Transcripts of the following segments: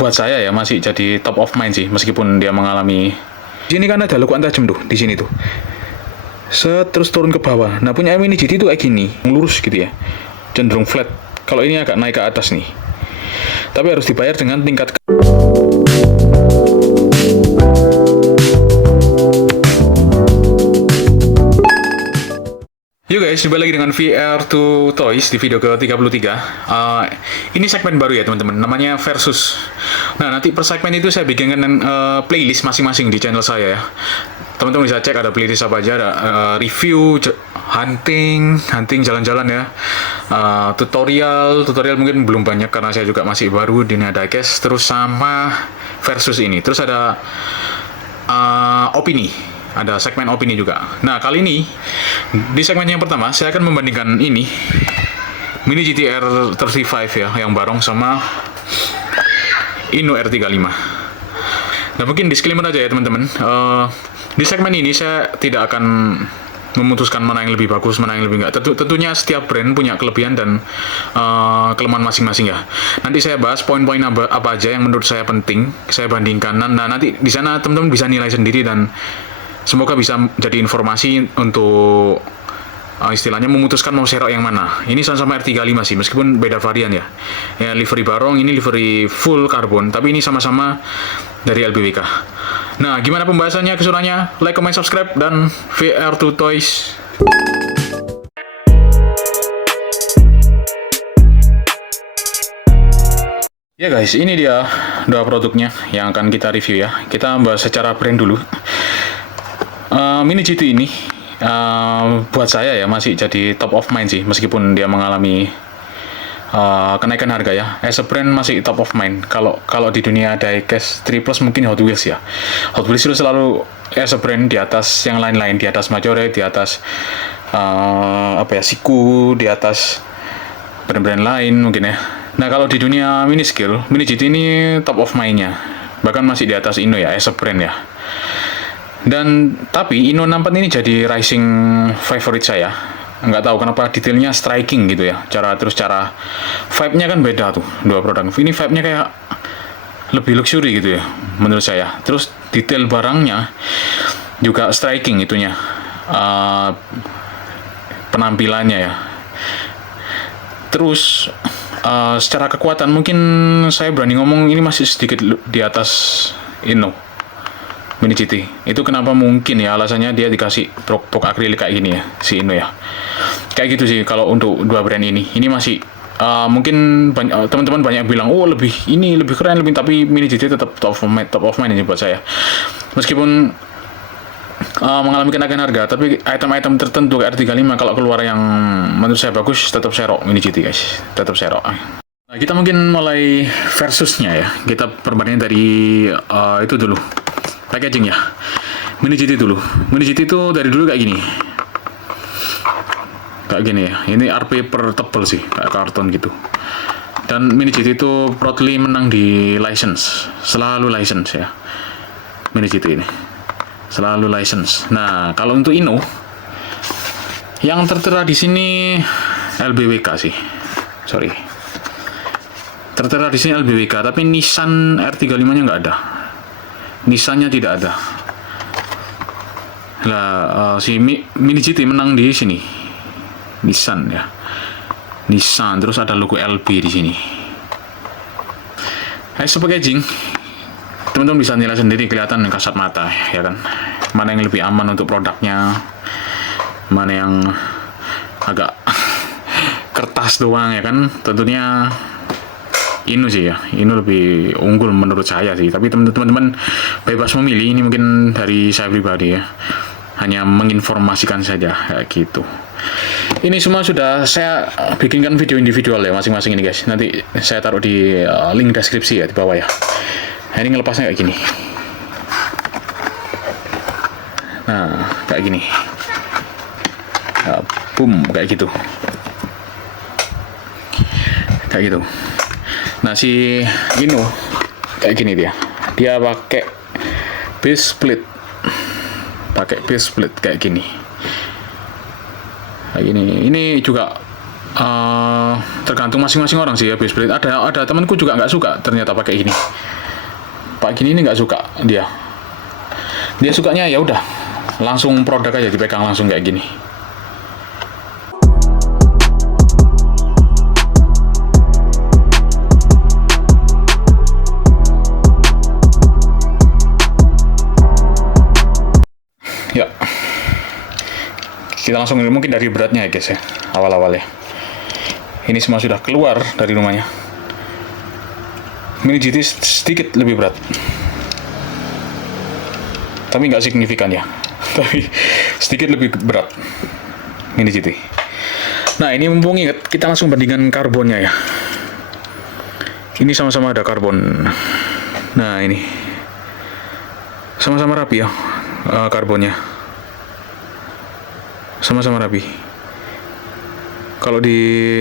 buat saya ya masih jadi top of mind sih, meskipun dia mengalami. Di sini kan ada lekukan tajam tuh, di sini tuh. Terus turun ke bawah. Nah, punya Mini GT itu kayak gini, lurus gitu ya. Cenderung flat. Kalau ini agak naik ke atas nih. Tapi harus dibayar dengan tingkat. Yuk guys, kembali lagi dengan VR2 Toys di video ke-33. Ini segmen baru ya teman-teman, namanya Versus. Nah, nanti per segmen itu saya bikinkan playlist masing-masing di channel saya ya. Teman-teman bisa cek ada playlist apa aja, ada review, hunting jalan-jalan ya, tutorial mungkin belum banyak karena saya juga masih baru di diecast, terus sama Versus ini, terus ada opini. Ada segmen opini juga. Nah, kali ini di segmen yang pertama saya akan membandingkan ini Mini GT R35 ya, yang barong sama Inno R35. Nah, mungkin disclaimer aja ya teman-teman. Di segmen ini saya tidak akan memutuskan mana yang lebih bagus, mana yang lebih enggak. Tentunya setiap brand punya kelebihan dan kelemahan masing-masing ya. Nanti saya bahas poin-poin apa aja yang menurut saya penting, saya bandingkan. Nah, nanti di sana teman-teman bisa nilai sendiri dan semoga bisa jadi informasi untuk istilahnya memutuskan mau serok yang mana. Ini sama-sama R35 sih, meskipun beda varian ya. Ya, livery barong, ini livery full karbon, tapi ini sama-sama dari LBWK. Nah, gimana pembahasannya, keseruannya? Like, comment, subscribe, dan VR2 Toys. Ya guys, ini dia dua produknya yang akan kita review ya. Kita bahas secara brand dulu. Mini GT ini buat saya ya masih jadi top of mind sih, meskipun dia mengalami kenaikan harga ya. As a brand masih top of mind. Kalau di dunia diecast 3 Plus mungkin Hot Wheels ya. Hot Wheels itu selalu as a brand di atas yang lain-lain, di atas Majore, di atas Siku, di atas brand-brand lain mungkin ya. Nah, kalau di dunia mini scale, Mini GT ini top of mind-nya. Bahkan masih di atas Inno ya, as a brand ya. Dan tapi Inno 64 ini jadi rising favorite saya. Nggak tahu kenapa, detailnya striking gitu ya. Cara vibe-nya kan beda tuh dua produk. Ini vibe-nya kayak lebih luxury gitu ya menurut saya. Terus detail barangnya juga striking itunya. Penampilannya ya. Terus secara kekuatan mungkin saya berani ngomong ini masih sedikit di atas Inno Mini GT. Itu kenapa mungkin ya alasannya dia dikasih box akrilik kayak gini ya, si Inno ya. Kayak gitu sih kalau untuk dua brand ini. Ini masih mungkin teman-teman banyak bilang, oh lebih keren, tapi Mini GT tetap top of mind ini buat saya. Meskipun mengalami kenaikan harga, tapi item-item tertentu kayak R35 kalau keluar yang menurut saya bagus, tetap serok Mini GT guys. Tetap serok. Nah, kita mungkin mulai versusnya ya. Kita perbandingan dari itu dulu. Packaging ya, Mini GT dulu. Mini GT itu dari dulu kayak gini ya. Ini art paper tebel sih, kayak karton gitu. Dan Mini GT itu proudly menang di license, selalu license ya. Mini GT ini selalu license. Nah, kalau untuk Inno, yang tertera di sini LBWK sih, sorry. Tertera di sini LBWK, tapi Nissan R35-nya nggak ada. Nissan-nya tidak ada. Lah, si Mini GT menang di sini. Nissan ya. Nissan, terus ada logo LB di sini. As packaging, teman-teman bisa nilai sendiri, kelihatan kasat mata ya kan. Mana yang lebih aman untuk produknya, mana yang agak kertas doang ya kan. Tentunya Inno sih ya, Inno lebih unggul menurut saya sih. Tapi teman-teman bebas memilih, ini mungkin dari saya pribadi ya, hanya menginformasikan saja kayak gitu. Ini semua sudah saya bikinkan video individual ya masing-masing ini guys. Nanti saya taruh di link deskripsi ya di bawah ya. Nah, ini ngelepasnya kayak gini. Nah, kayak gini. Boom, kayak gitu. Kayak gitu. Nah, si Inno kayak gini dia pakai base split kayak gini. Ini juga tergantung masing-masing orang sih ya base plate. Ada temanku juga nggak suka ternyata pakai ini. Pak gini ini nggak suka dia. Dia sukanya ya udah langsung produk aja dipegang langsung kayak gini. Ya, kita langsung mungkin dari beratnya ya guys ya, awal-awal ya. Ini semua sudah keluar dari rumahnya. Mini GT sedikit lebih berat, tapi nggak signifikan ya. Tapi sedikit lebih berat Mini GT. Nah ini mumpung ingat, kita langsung bandingkan karbonnya ya. Ini sama-sama ada karbon. Nah ini sama-sama rapi ya. Karbonnya sama-sama rapi. Kalau di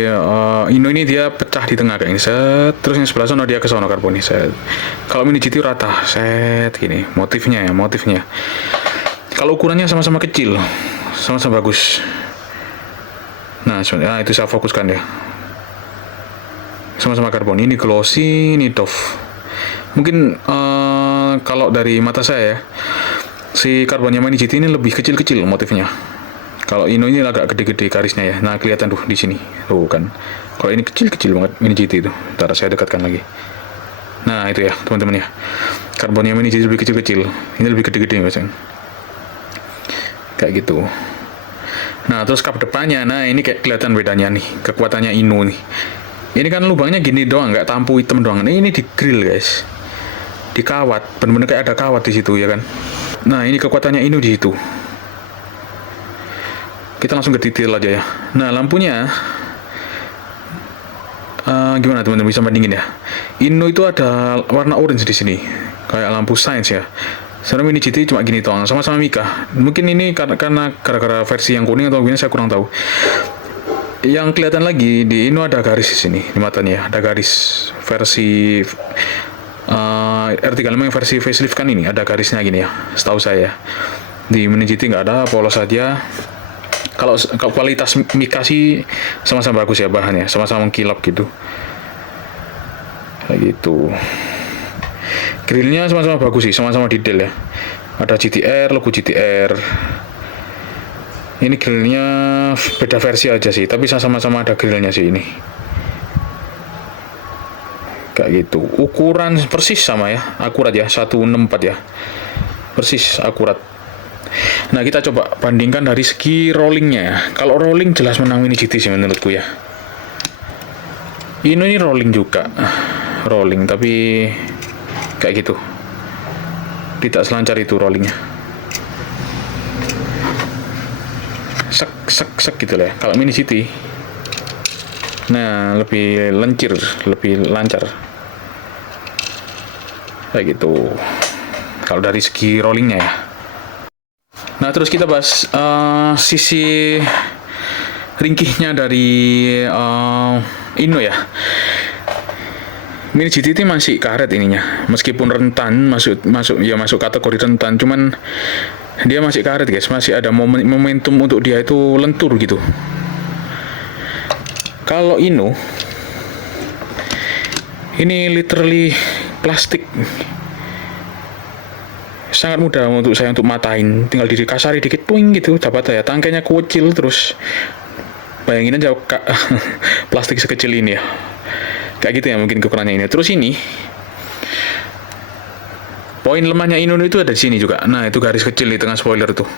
Ino ini dia pecah di tengah kayak ini, set. Terus yang sebelah sana dia ke sana karbonnya, set. Kalau Mini GT rata, set gini. Motifnya. Kalau ukurannya sama-sama kecil, sama-sama bagus. Nah, itu saya fokuskan ya. Sama-sama karbon. Ini glossy, ini doff. Mungkin kalau dari mata saya ya, si karbonnya Mini GT ini lebih kecil-kecil motifnya. Kalau Ino ini agak gede-gede garisnya ya. Nah, kelihatan tuh di sini. Tuh kan. Kalau ini kecil-kecil banget Mini GT itu. Ntar saya dekatkan lagi. Nah, itu ya, teman-teman ya. Karbonnya Mini GT lebih kecil-kecil. Ini lebih gede-gede macam. Kayak gitu. Nah, terus kap depannya. Nah, ini kayak kelihatan bedanya nih. Kekuatannya Ino nih. Ini kan lubangnya gini doang, nggak tampu hitam doang. Ini di grill, guys. Di kawat. Bener-bener kayak ada kawat di situ ya kan. Nah, ini kekuatannya Ino di situ. Kita langsung ke detail aja ya. Nah, lampunya gimana teman-teman bisa bandingin ya? Ino itu ada warna orange di sini, kayak lampu sains ya. Sekarang Mini GT cuma gini doang, sama-sama Mika. Mungkin ini karena gara-gara versi yang kuning atau gini saya kurang tahu. Yang kelihatan lagi di Ino ada garis di sini di matanya, ada garis versi R35 yang versi facelift kan ini ada garisnya gini ya, setahu saya. Di Mini GT nggak ada, polos saja. Kalau kualitas Mika sih sama-sama bagus ya bahannya, sama-sama mengkilap gitu. Kayak gitu. Grillnya sama-sama bagus sih, sama-sama detail ya. Ada GTR, logo GTR. Ini grillnya beda versi aja sih, tapi sama-sama ada grillnya sih ini. Kayak gitu. Ukuran persis sama ya, akurat ya, 164 ya. Persis akurat. Nah, kita coba bandingkan dari segi rollingnya ya. Kalau rolling jelas menang Mini GT sih menurutku ya. Ini rolling juga. Rolling, tapi kayak gitu. Tidak selancar itu rollingnya. Sek gitu lah ya. Kalau Mini GT, nah lebih lencir, lebih lancar. Kayak gitu. Kalau dari segi rollingnya ya. Nah, terus kita bahas sisi ringkihnya dari Ino ya. Mini GT masih karet ininya, meskipun rentan, masuk kategori rentan, cuman dia masih karet guys, masih ada momentum untuk dia itu lentur gitu. Kalau Ino ini literally plastik. Sangat mudah untuk saya untuk matain, tinggal dikasari dikit puing gitu dapat ya. Tangkainya kecil, terus bayangin aja plastik sekecil ini ya, kayak gitu ya mungkin kekurangannya ini. Terus ini poin lemahnya Ino itu ada di sini juga. Nah, itu garis kecil di tengah spoiler tuh,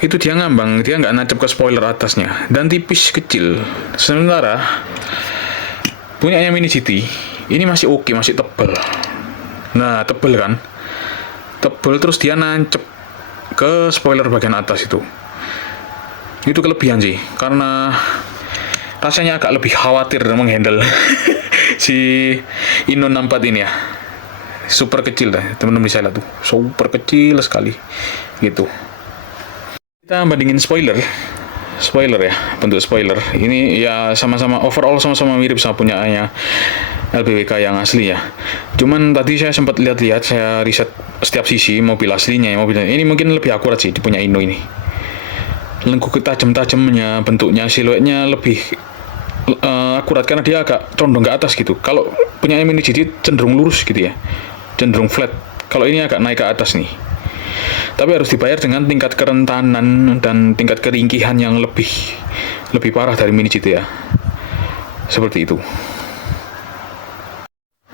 itu dia ngambang, dia nggak nancep ke spoiler atasnya dan tipis kecil. Sementara punyanya Mini GT ini masih oke, masih tebel. Nah, tebel kan, tebel, terus dia nancep ke spoiler bagian atas itu kelebihan sih, karena rasanya agak lebih khawatir menghandle si Ino 64 ini ya. Super kecil dah, teman-teman bisa lihat tuh, super kecil sekali gitu. Kita bandingin spoiler ya, bentuk spoiler ini ya sama-sama overall sama-sama mirip sama punyaannya LBWK yang asli ya. Cuman tadi saya sempat lihat-lihat, saya riset setiap sisi mobil aslinya ya, mobilnya ini mungkin lebih akurat sih di punya Ino ini, lengkuk tajam-tajamnya, bentuknya, siluetnya lebih akurat karena dia agak condong ke atas gitu. Kalau punya Mini GT cenderung lurus gitu ya, cenderung flat. Kalau ini agak naik ke atas nih. Tapi harus dibayar dengan tingkat kerentanan dan tingkat keringkihan yang lebih parah dari Mini GT ya. Seperti itu.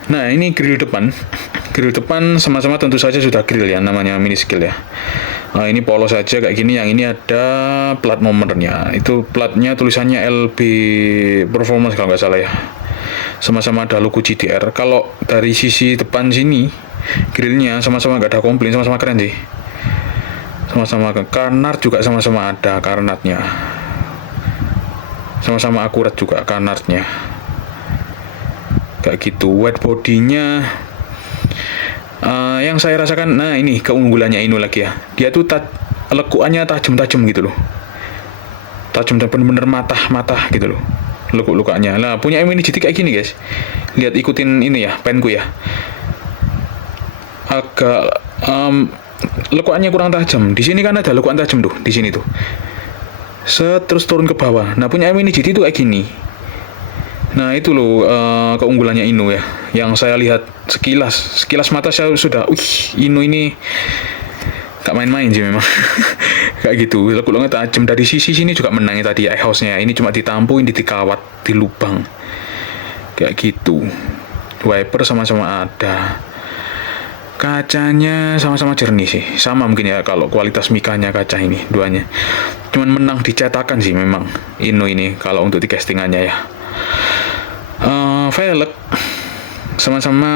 Nah, ini grill depan. Grill depan sama-sama tentu saja sudah grill ya, namanya mini skill ya. Nah, ini polos saja kayak gini. Yang ini ada plat nomornya. Itu platnya tulisannya LB Performance kalau nggak salah ya. Sama-sama ada logo GTR. Kalau dari sisi depan sini, grillnya sama-sama nggak ada komplain, sama-sama keren sih. Sama-sama karnat juga sama-sama ada karnatnya. Sama-sama akurat juga karnatnya. Kayak gitu. Wet bodinya yang saya rasakan, nah ini keunggulannya ini lagi ya, dia tuh lekuannya tajam-tajam gitu loh, tajam dan bener-bener matah gitu loh lekuk-lukanya. Nah, punya Mini GT kayak gini guys, lihat, ikutin ini ya, penku ya, agak lekuannya kurang tajam. Di sini kan ada lekuan tajam tuh, di sini tuh, terus turun ke bawah. Nah, punya Mini GT itu kayak gini. Nah, itu loh keunggulannya Inu ya. Yang saya lihat sekilas mata saya sudah, Inu ini gak main-main sih memang. Kayak gitu, lekuk-lekuknya tajam. Dari sisi sini juga menangnya tadi exhaust-nya. Ini cuma ditampuin, dikawat di lubang. Kayak gitu. Wiper sama-sama ada. Kacanya sama-sama jernih sih. Sama mungkin ya kalau kualitas mikanya kaca ini, duanya. Cuman menang dicetakan sih memang Inu ini kalau untuk di castingannya ya. Velg sama-sama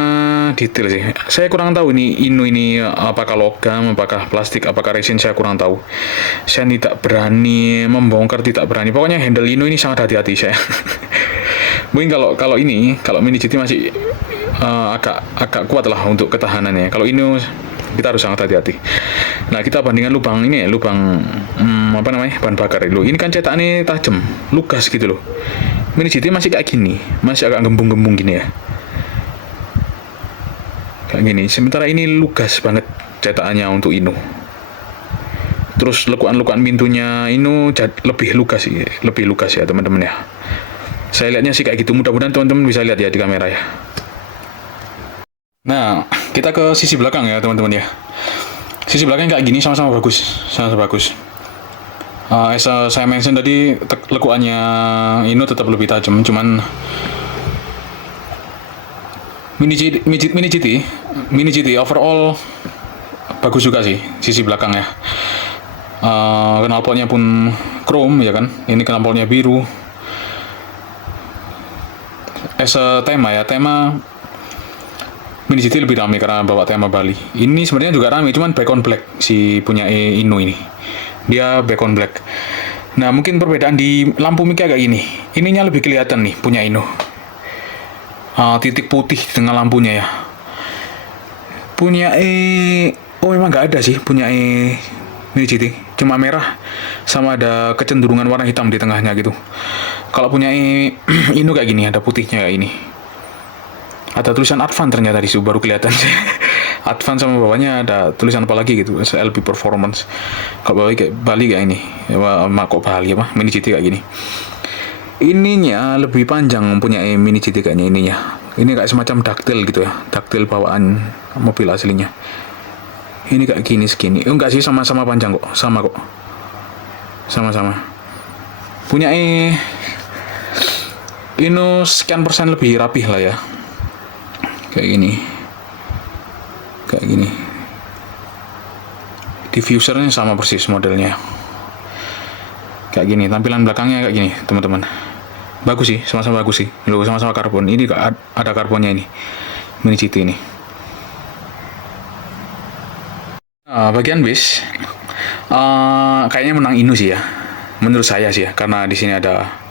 detail sih. Saya kurang tahu Inu ini apakah logam, apakah plastik, apakah resin, saya kurang tahu. Saya tidak berani membongkar, tidak berani. Pokoknya handle Inu ini sangat hati-hati saya. Mungkin kalau Mini GT masih agak kuat lah untuk ketahanannya. Kalau Inu kita harus sangat hati-hati. Nah, kita bandingkan lubang ini, lubang bahan bakar itu. Ini kan cetakannya tajam, lugas gitu loh. Mini GT masih kayak gini, masih agak gembung-gembung gini ya, kayak gini. Sementara ini lugas banget cetakannya untuk Inu. Terus lekuan-lekuan pintunya Inu lebih lugas ya teman-teman ya. Saya lihatnya sih kayak gitu. Mudah-mudahan teman-teman bisa lihat ya di kamera ya. Nah, kita ke sisi belakang ya teman-teman ya. Sisi belakang kayak gini sama-sama bagus, As saya mention tadi, lekuannya Inu tetap lebih tajam, cuman Mini GT overall bagus juga sih sisi belakang ya. Knalpotnya pun chrome ya kan. Ini knalpotnya biru. As a tema Mini GT lebih ramai karena bawa tema Bali. Ini sebenarnya juga ramai, cuman back on black si punya Inu ini. Dia back on black. Nah, mungkin perbedaan di lampu mic agak gini. Ininya lebih kelihatan nih punya Inu. Titik putih dengan lampunya ya. Punya memang nggak ada sih punya Mini GT. Cuma merah sama ada kecenderungan warna hitam di tengahnya gitu. Kalau punya Inu kayak gini, ada putihnya kayak ini. Ada tulisan Advan ternyata di situ, baru kelihatan sih. Advan sama bawahnya ada tulisan apa lagi gitu, LB Performance. Kalau bawahnya kayak Bali kayak ini, kok Bali apa? Mini GT kayak gini. Ininya lebih panjang punya Mini GT kayaknya ininya. Ini kayak semacam daktil gitu ya, daktil bawaan mobil aslinya. Ini kayak segini. Enggak sih, sama-sama panjang kok, sama. Punya Inu sekian persen lebih rapih lah ya. Kayak gini. Diffusernya sama persis modelnya. Kayak gini, tampilan belakangnya kayak gini, teman-teman. Bagus sih, sama-sama bagus sih. Loh, sama-sama karbon. Ini ada karbonnya ini. Mini GT ini. Bagian base kayaknya menang Inu sih ya. Menurut saya sih ya, karena di sini ada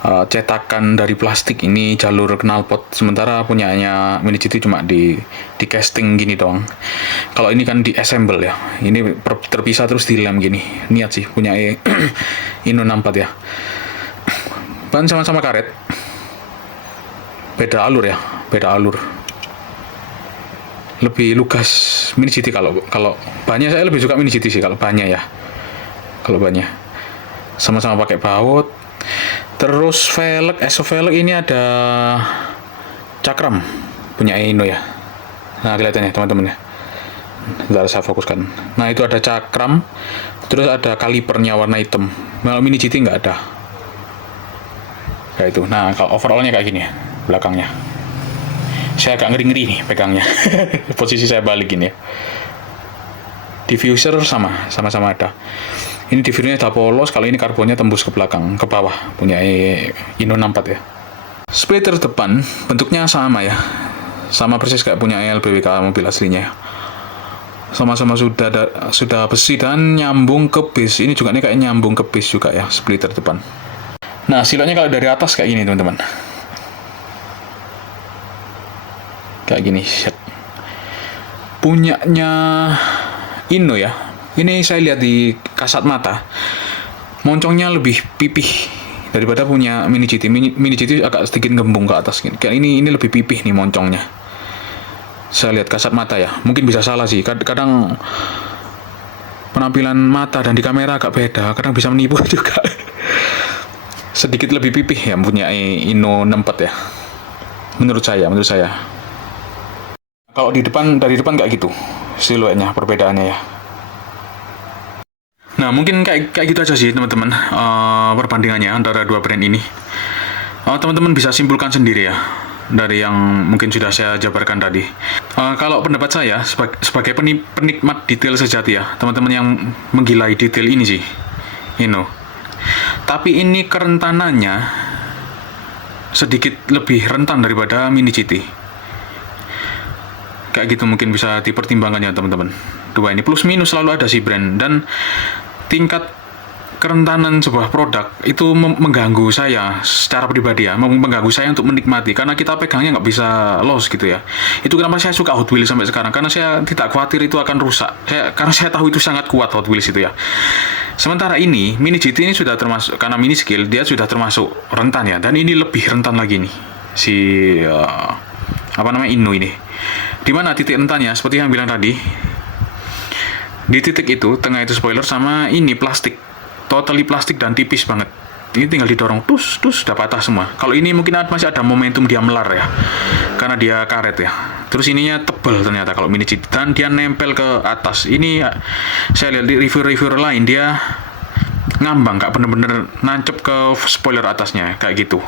cetakan dari plastik, ini jalur knalpot, sementara punyanya Mini GT cuma di casting gini doang. Kalau ini kan di assemble ya, ini terpisah terus dilem gini. Niat sih punya Inu 64 ya. Ban sama-sama karet, beda alur, lebih lugas Mini GT. Kalau bannya saya lebih suka Mini GT sih kalau bannya ya, sama-sama pakai baut. Terus velg, velg ini ada cakram punya Ino ya. Nah, kelihatan ya teman-teman ya. Ntar saya fokuskan. Nah, itu ada cakram, terus ada kalipernya warna hitam. Kalau Mini GT nggak ada. Kayak itu. Nah, kalau overallnya kayak gini ya, belakangnya. Saya agak ngeri-ngeri nih pegangnya. Posisi saya balikin ya. Diffuser sama-sama ada. Ini diffusernya udah polos, kalau ini karbonnya tembus ke belakang, ke bawah, punya Ino 64 ya. Splitter depan bentuknya sama ya, sama persis kayak punya LBWK mobil aslinya ya. Sama-sama sudah besi dan nyambung ke bis. Ini juga nih kayak nyambung ke bis juga ya, splitter depan. Nah, siloknya kalau dari atas kayak gini teman-teman, kayak gini. Punyanya Ino ya. Ini saya lihat di kasat mata, moncongnya lebih pipih daripada punya Mini GT. Mini GT agak sedikit gembung ke atas. Kayak ini lebih pipih nih moncongnya. Saya lihat kasat mata ya. Mungkin bisa salah sih. Kadang penampilan mata dan di kamera agak beda. Kadang bisa menipu juga. Sedikit lebih pipih ya punya Ino 64 ya. Menurut saya. Kalau dari depan kayak gitu siluetnya, perbedaannya ya. Nah, mungkin kayak gitu aja sih teman-teman, perbandingannya antara dua brand ini. Teman-teman bisa simpulkan sendiri ya dari yang mungkin sudah saya jabarkan tadi. Kalau pendapat saya sebagai penikmat detail sejati ya, teman-teman yang menggilai detail ini sih, tapi ini kerentanannya sedikit lebih rentan daripada Mini GT. Kayak gitu mungkin bisa dipertimbangkan ya teman-teman. Dua ini plus minus selalu ada sih brand, dan tingkat kerentanan sebuah produk itu mengganggu saya secara pribadi ya, mengganggu saya untuk menikmati, karena kita pegangnya nggak bisa loss gitu ya. Itu kenapa saya suka Hot Wheels sampai sekarang, karena saya tidak khawatir itu akan rusak, karena saya tahu itu sangat kuat Hot Wheels itu ya. Sementara ini Mini GT ini sudah termasuk, karena mini scale dia sudah termasuk rentan ya, dan ini lebih rentan lagi nih si Ino ini. Dimana titik rentannya seperti yang bilang tadi, di titik itu tengah itu spoiler sama ini plastik, totally plastik dan tipis banget. Ini tinggal didorong tus udah patah semua. Kalau ini mungkin masih ada momentum dia melar ya, karena dia karet ya. Terus ininya tebal ternyata kalau Mini GT, dan dia nempel ke atas. Ini saya lihat di review lain dia ngambang, nggak bener-bener nancep ke spoiler atasnya kayak gitu.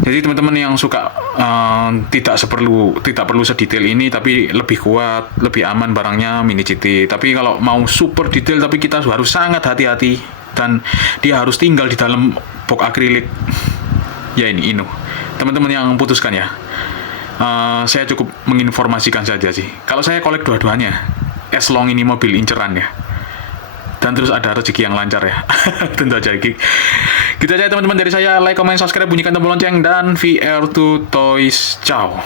Jadi teman-teman yang suka tidak perlu sedetail ini, tapi lebih kuat, lebih aman barangnya Mini GT. Tapi kalau mau super detail, tapi kita harus sangat hati-hati, dan dia harus tinggal di dalam box akrilik. Ya ini Ino. Teman-teman yang putuskan ya. Saya cukup menginformasikan saja sih. Kalau saya kolek dua-duanya, as long ini mobil inceran ya. Dan terus ada rezeki yang lancar ya. Tentu aja. Gitu aja teman-teman dari saya. Like, comment, subscribe, bunyikan tombol lonceng, dan VR2 Toys. Ciao.